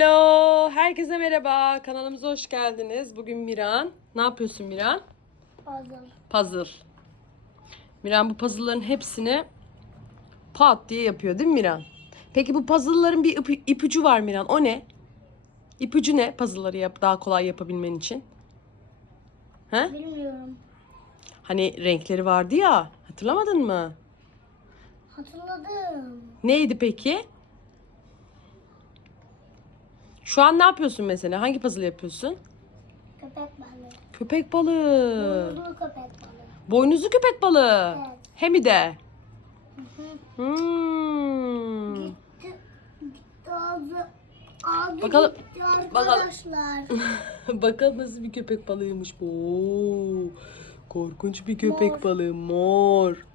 Hello, herkese merhaba. Kanalımıza hoş geldiniz. Bugün Miran. Ne yapıyorsun Miran? Puzzle. Puzzle. Miran bu puzzle'ların hepsini pat diye yapıyor değil mi Miran? Peki bu puzzle'ların bir ipu- ipucu var Miran. O ne? İpucu ne puzzle'ları yap daha kolay yapabilmen için? He? Bilmiyorum. Hani renkleri vardı ya. Hatırlamadın mı? Hatırladım. Neydi peki? Şu an ne yapıyorsun mesela? Hangi puzzle yapıyorsun? Köpek balığı. Köpek balığı. Boynuzlu köpek balığı. Boynuzlu köpek balığı. Evet. Hem de. Hı. Hmm. Gitti. Gitti ağzı. Ağzı Bakalım- gitti bakalım. arkadaşlar. Bakalım nasıl bir köpek balığıymış bu. Oo, korkunç bir köpek Mor. balığı. Mor.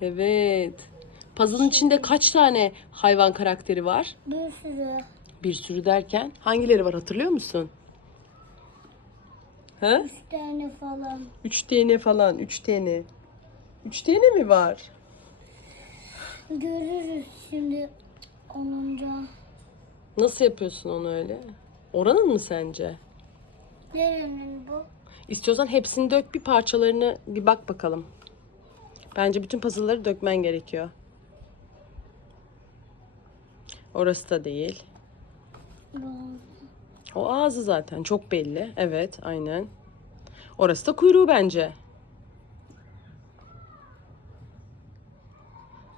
Evet. Puzzle'ın içinde kaç tane hayvan karakteri var? Bir sürü. Bir sürü derken hangileri var hatırlıyor musun? He? Üç tane falan. Üç tane falan. Üç tane. Üç tane mi var? Görürüz şimdi olunca. Nasıl yapıyorsun onu öyle? Oranın mı sence? Nerenin bu? İstiyorsan hepsini dök bir parçalarını bir bak bakalım. Bence bütün puzzle'ları dökmen gerekiyor. Orası da değil. O ağzı zaten çok belli. Evet, aynen. Orası da kuyruğu bence.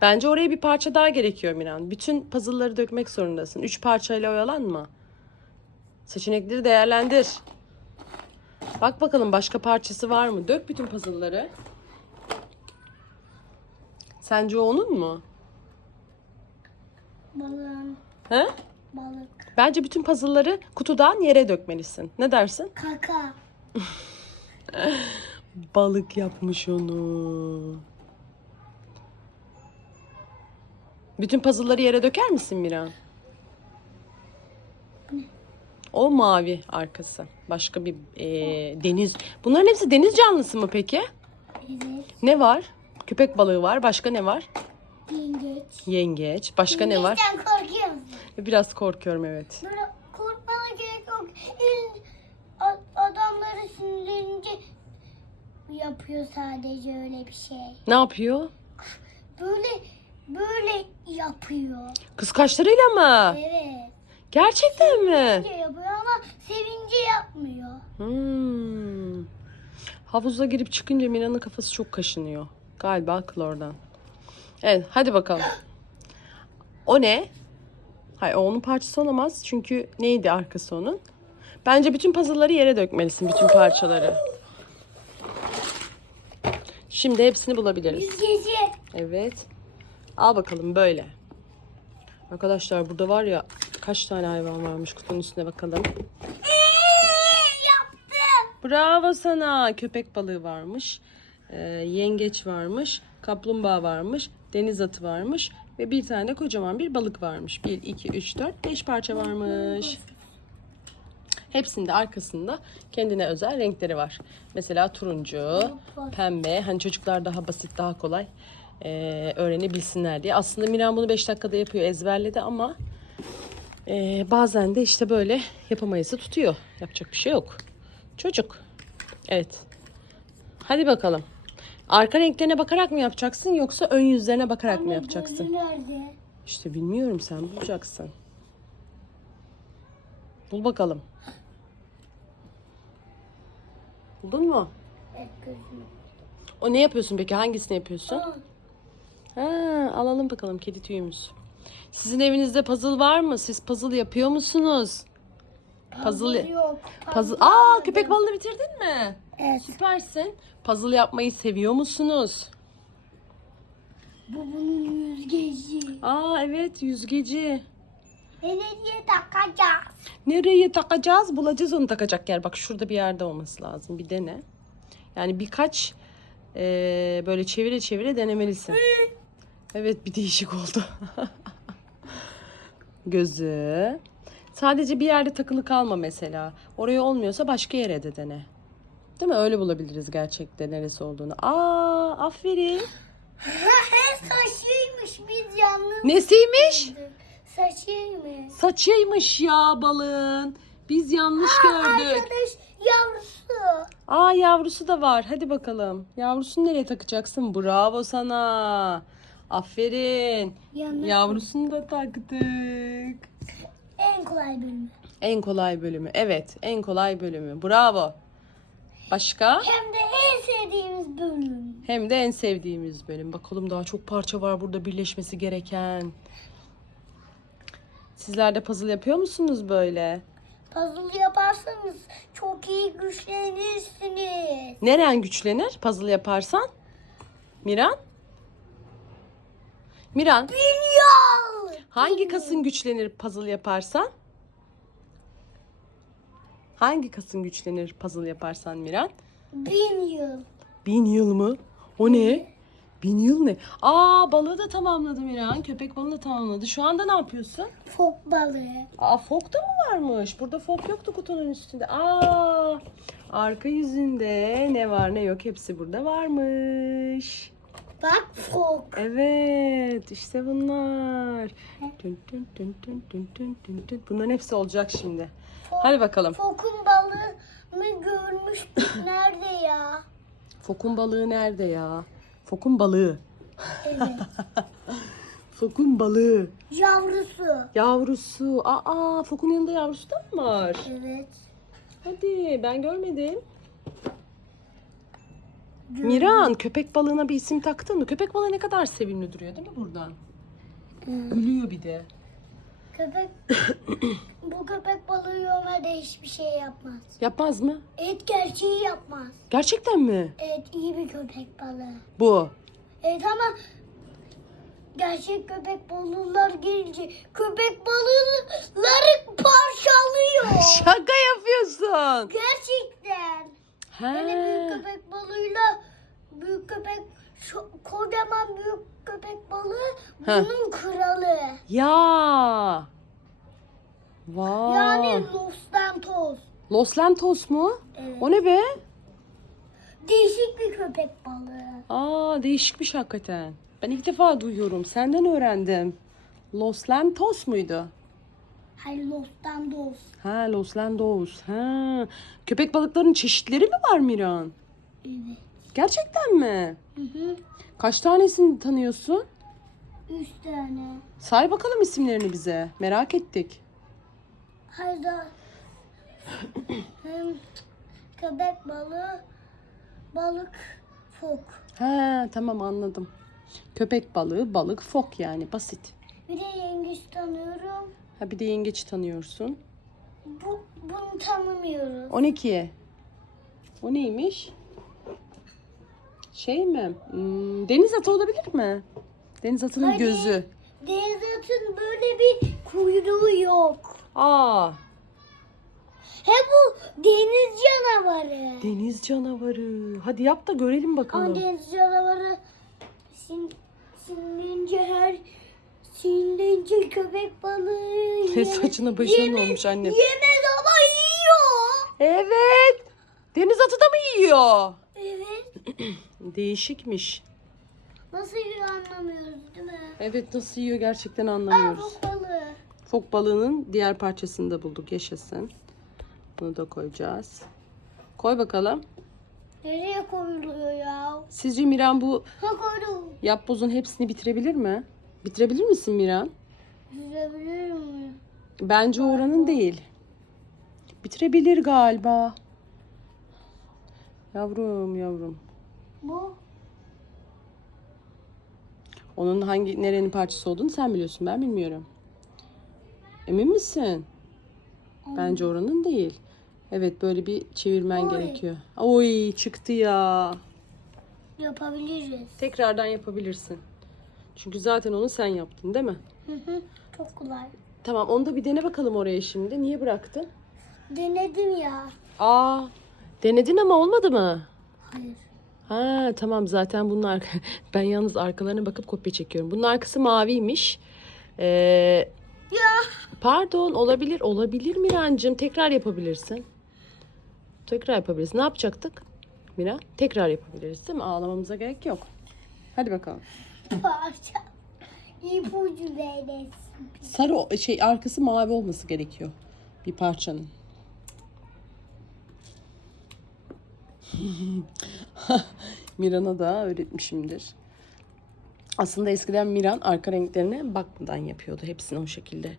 Bence oraya bir parça daha gerekiyor Miran. Bütün puzzle'ları dökmek zorundasın. Üç parçayla oyalanma. Seçenekleri değerlendir. Bak bakalım başka parçası var mı? Dök bütün puzzle'ları. Sence onun mu? Balığın. He? Balık. Bence bütün puzzle'ları kutudan yere dökmelisin. Ne dersin? Kaka. Balık yapmış onu. Bütün puzzle'ları yere döker misin Miran? O mavi arkası. Başka bir eee, deniz. Bunların hepsi deniz canlısı mı peki? Evet. Ne var? Köpek balığı var. Başka ne var? Yengeç. Yengeç. Başka ne var? Yengeçten? Biraz korkuyorum evet. Böyle korkmana gerek yok. Adamları sinirlenince yapıyor sadece öyle bir şey. Ne yapıyor? Böyle böyle yapıyor. Kıskaçlarıyla mı? Evet. Gerçekten mi? Sevince yapıyor ama sevince yapmıyor. Hmm. Havuza girip çıkınca Mira'nın kafası çok kaşınıyor. Galiba klordan. Evet hadi bakalım. O ne? Hayır o onun parçası olamaz. Çünkü neydi arkası onun? Bence bütün puzzle'ları yere dökmelisin. Bütün parçaları. Şimdi hepsini bulabiliriz. Yüzgeci. Evet. Al bakalım böyle. Arkadaşlar burada var ya kaç tane hayvan varmış kutunun üstüne bakalım. Yaptım. Bravo sana. Köpek balığı varmış. Ee, yengeç varmış. Kaplumbağa varmış. Deniz atı varmış. Ve bir tane kocaman bir balık varmış. 1, 2, 3, 4, 5 parça varmış. Hepsinde arkasında kendine özel renkleri var. Mesela turuncu, pembe. Hani çocuklar daha basit, daha kolay ee, öğrenebilsinler diye. Aslında Miran bunu 5 dakikada yapıyor, ezberledi ama ee, bazen de işte böyle yapamayısı tutuyor. Yapacak bir şey yok. Çocuk. Evet. Hadi bakalım. Arka renklerine bakarak mı yapacaksın yoksa ön yüzlerine bakarak mı yapacaksın? Nerede? İşte bilmiyorum sen bulacaksın. Bul bakalım. Buldun mu? Evet gözüm. O ne yapıyorsun peki? Hangisini yapıyorsun? Aa, Ha, alalım bakalım kedi tüyümüz. Sizin evinizde puzzle var mı? Siz puzzle yapıyor musunuz? Puzzle. yok. Puzzle. Aa, köpek balığını bitirdin mi? Evet. Süpersin. Puzzle yapmayı seviyor musunuz? Bu bunun yüzgeci. Aa evet yüzgeci. Belediye takacağız. Nereye takacağız? Bulacağız onu takacak yer. Bak şurada bir yerde olması lazım. Bir dene. Yani birkaç eee, böyle çevire çevire denemelisin. Evet bir değişik oldu. Gözü. Sadece bir yerde takılı kalma mesela. Oraya olmuyorsa başka yere de dene. Değil mi? Öyle bulabiliriz gerçekten neresi olduğunu. Aa, aferin. Saçıymış biz yalnız. Nesiymiş? Saçı mı? Saçıymış ya balığın. Biz yanlış gördük. Arkadaş yavrusu. Aa yavrusu da var. Hadi bakalım. Yavrusunu nereye takacaksın? Bravo sana. Aferin. Yanına Yavrusunu da taktık. en kolay bölümü. En kolay bölümü. Evet, en kolay bölümü. Bravo. Başka? Hem de en sevdiğimiz bölüm. Hem de en sevdiğimiz bölüm. Bakalım daha çok parça var burada birleşmesi gereken. Sizler de puzzle yapıyor musunuz böyle? Puzzle yaparsanız çok iyi güçlenirsiniz. Neren güçlenir puzzle yaparsan? Miran? Miran, Dünya! hangi kasın güçlenir puzzle yaparsan? Hangi kasın güçlenir puzzle yaparsan Miran? Bin yıl. Bin yıl mı? O ne? Bin yıl ne? Aa balığı da tamamladı Miran. Köpek balığı da tamamladı. Şu anda ne yapıyorsun? Fok balığı. Aa fok da mı varmış? Burada fok yoktu kutunun üstünde. Aa arka yüzünde ne var ne yok hepsi burada varmış. Bak fok. Evet işte bunlar. Tün tün. Bunların hepsi olacak şimdi. Hadi bakalım. Fokun balığını görmüştük. Nerede ya? Fokun balığı nerede ya? Fokun balığı. Evet. Fokun balığı. Yavrusu. Yavrusu. Aa, Fokun yanında yavrusu da mı var? Evet. Hadi ben görmedim. Miran köpek balığına bir isim taktın mı? Köpek balığı ne kadar sevimli duruyor değil mi buradan? Gülüyor bir de. Köpek bu köpek balığı normalde hiçbir şey yapmaz. Yapmaz mı? Evet gerçeği yapmaz. Gerçekten mi? Evet iyi bir köpek balığı. Bu. Evet ama gerçek köpek balıklar gelince köpek balıkları parçalıyor. Şaka yapıyorsun. Gerçekten. Yani büyük He. köpek balığıyla büyük köpek şu, kocaman büyük köpek balığı Heh. bunun kralı. Ya. Vay. Yani Los Santos. Los Lantos mu? Evet. O ne be? Değişik bir köpek balığı. Aa değişikmiş hakikaten. Ben ilk defa duyuyorum. Senden öğrendim. Los Lantos muydu? Hayır Los Santos. Ha Los Landos. Ha. Köpek balıklarının çeşitleri mi var Miran? Evet. Gerçekten mi? Hı hı. Kaç tanesini tanıyorsun? Üç tane. Say bakalım isimlerini bize. Merak ettik. Hayır Hem köpek balığı, balık, fok. Ha tamam anladım. Köpek balığı, balık, fok yani basit. Bir de yengeç tanıyorum. Ha bir de yengeç tanıyorsun. Bu, bunu tanımıyoruz. O ne ki? O neymiş? Şey mi? Hmm, deniz atı olabilir mi? Deniz atının Hadi. gözü. Deniz atın böyle bir kuyruğu yok. Aa, He bu deniz canavarı. deniz canavarı. Hadi yap da görelim Ama bakalım. deniz canavarı sin, sinlince her sinlince köpek balığı yeme- Saçına başına ne yemez- olmuş annem? Yemez ama yiyor. Evet. Deniz atı da mı yiyor? Evet. Değişikmiş. Nasıl yiyor anlamıyoruz değil mi? Evet nasıl yiyor gerçekten Aa anlamıyoruz. bu balığı. Fok balığının diğer parçasını da bulduk. Yaşasın. Bunu da koyacağız. Koy bakalım. Nereye koyuluyor ya? Sizce Miran bu Ha koydum. yapbozun hepsini bitirebilir mi? Bitirebilir misin Miran? Yüzebilir miyim? Bence oranın değil. Bitirebilir galiba. Yavrum yavrum. Bu Onun hangi nerenin parçası olduğunu sen biliyorsun. Ben bilmiyorum. Emin misin? Bence oranın değil. Evet böyle bir çevirmen Oy. gerekiyor. Oy çıktı ya. yapabiliriz. Tekrardan yapabilirsin. Çünkü zaten onu sen yaptın değil mi? Hı hı. Çok kolay. Tamam onu da bir dene bakalım oraya şimdi. Niye bıraktın? Denedim ya. Aa denedin ama olmadı mı? Hayır. Ha tamam zaten bunun arka... Ben yalnız arkalarına bakıp kopya çekiyorum. Bunun arkası maviymiş. Ee, Ya. pardon olabilir. Olabilir Mirancığım. Tekrar yapabilirsin. Tekrar yapabilirsin. Ne yapacaktık? Mira tekrar yapabiliriz değil mi? Ağlamamıza gerek yok. Hadi bakalım. Parça. İpucu veririz. Sarı şey arkası mavi olması gerekiyor bir parçanın. Miran'a da öğretmişimdir. Aslında eskiden Miran arka renklerine bakmadan yapıyordu. Hepsini o şekilde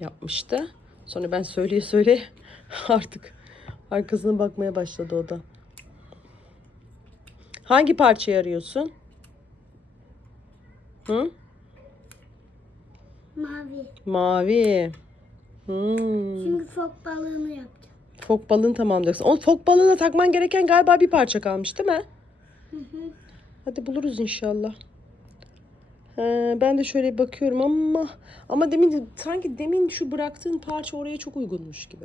yapmıştı. Sonra ben söyleye söyle artık arkasına bakmaya başladı o da. Hangi parçayı arıyorsun? Hı? Mavi. Mavi. Hmm. Çünkü fok balığını yapacağım. Fok balığını tamamlayacaksın. O fok balığına takman gereken galiba bir parça kalmış değil mi? Hı hı. Hadi buluruz inşallah. He, ben de şöyle bakıyorum ama ama demin sanki demin şu bıraktığın parça oraya çok uygunmuş gibi.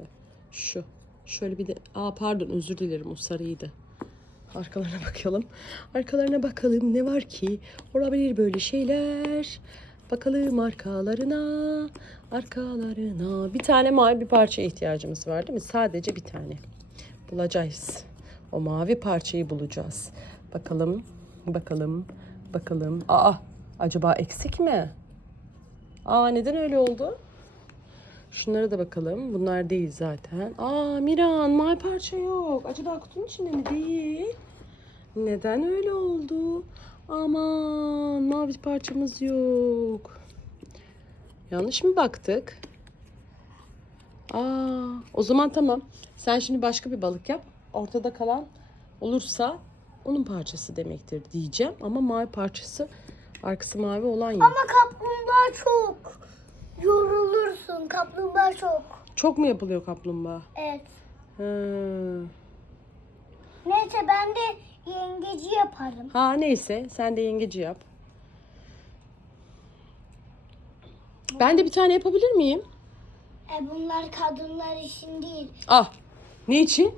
Şu. Şöyle bir de aa pardon özür dilerim o sarıydı. Arkalarına bakalım. Arkalarına bakalım ne var ki? Olabilir böyle şeyler. Bakalım arkalarına. Arkalarına. Bir tane mavi bir parça ihtiyacımız var değil mi? Sadece bir tane. Bulacağız. O mavi parçayı bulacağız. Bakalım. Bakalım. Bakalım. Aa acaba eksik mi? Aa neden öyle oldu? Şunlara da bakalım. Bunlar değil zaten. Aa Miran mavi parça yok. Acaba kutunun içinde mi? Değil. Neden öyle oldu? Aman mavi parçamız yok. Yanlış mı baktık? Aa, o zaman tamam. Sen şimdi başka bir balık yap. Ortada kalan olursa onun parçası demektir diyeceğim. Ama mavi parçası arkası mavi olan yok. Ama kaplumbağa çok. Yorulursun. Kaplumbağa çok. Çok mu yapılıyor kaplumbağa? Evet. Hı. Neyse ben de yengeci yaparım. Ha neyse sen de yengeci yap. Ben de bir tane yapabilir miyim? E bunlar kadınlar için değil. Ah. Ne için?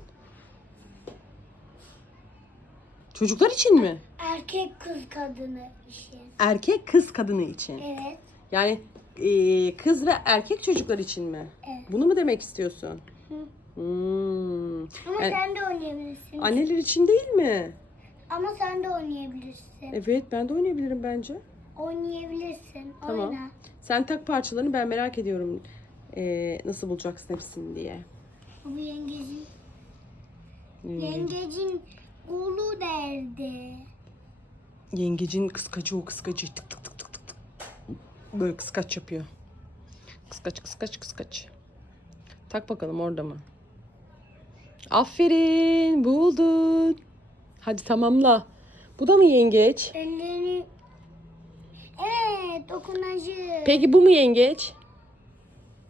Çocuklar için mi? Erkek kız kadını için. Erkek kız kadını için. Evet. Yani e, kız ve erkek çocuklar için mi? Evet. Bunu mu demek istiyorsun? Hı. Hmm. Ama Yani sen de oynayabilirsin. anneler için değil mi? Ama sen de oynayabilirsin. Evet ben de oynayabilirim bence. Oynayabilirsin. Tamam. Oyna. Sen tak parçalarını ben merak ediyorum. e, nasıl bulacaksın hepsini diye. Bu yengecin. Hmm. Yengecin kolu derdi. Yengecin kıskacı o kıskacı. Tık tık tık. Böyle kıskaç yapıyor. Kıskaç kıskaç kıskaç. Tak bakalım orada mı? Aferin buldun. Hadi tamamla. Bu da mı yengeç? Ellerini... Evet dokunacı. Peki bu mu yengeç?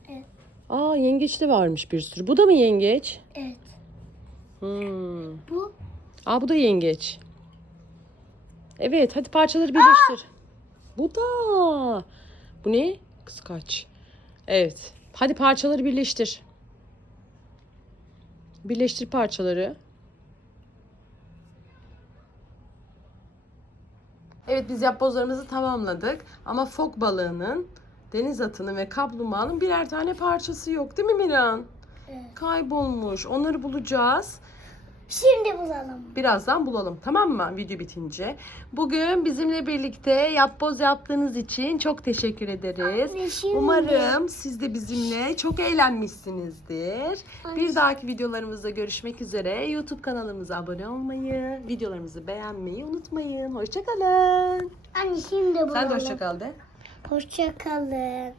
Evet. Aa yengeç de varmış bir sürü. Bu da mı yengeç? Evet. Hmm. Bu Aa bu da yengeç. Evet hadi parçaları birleştir. Bu da. Bu ne? Kıskaç. Evet. Hadi parçaları birleştir. Birleştir parçaları. Evet biz yapbozlarımızı tamamladık. Ama fok balığının, deniz atının ve kaplumbağanın birer tane parçası yok değil mi Miran? Evet. Kaybolmuş. Onları bulacağız. Şimdi bulalım. Birazdan bulalım tamam mı video bitince. Bugün bizimle birlikte yapboz yaptığınız için çok teşekkür ederiz. Anne, şimdi- Umarım siz de bizimle çok eğlenmişsinizdir. Anne, Bir dahaki videolarımızda görüşmek üzere. YouTube kanalımıza abone olmayı, videolarımızı beğenmeyi unutmayın. Hoşçakalın. Anne şimdi bulalım. Sen de hoşça kal de. Hoşça kalın.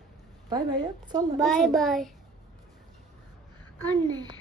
Bay bay. Salla. Bay bay. Anne.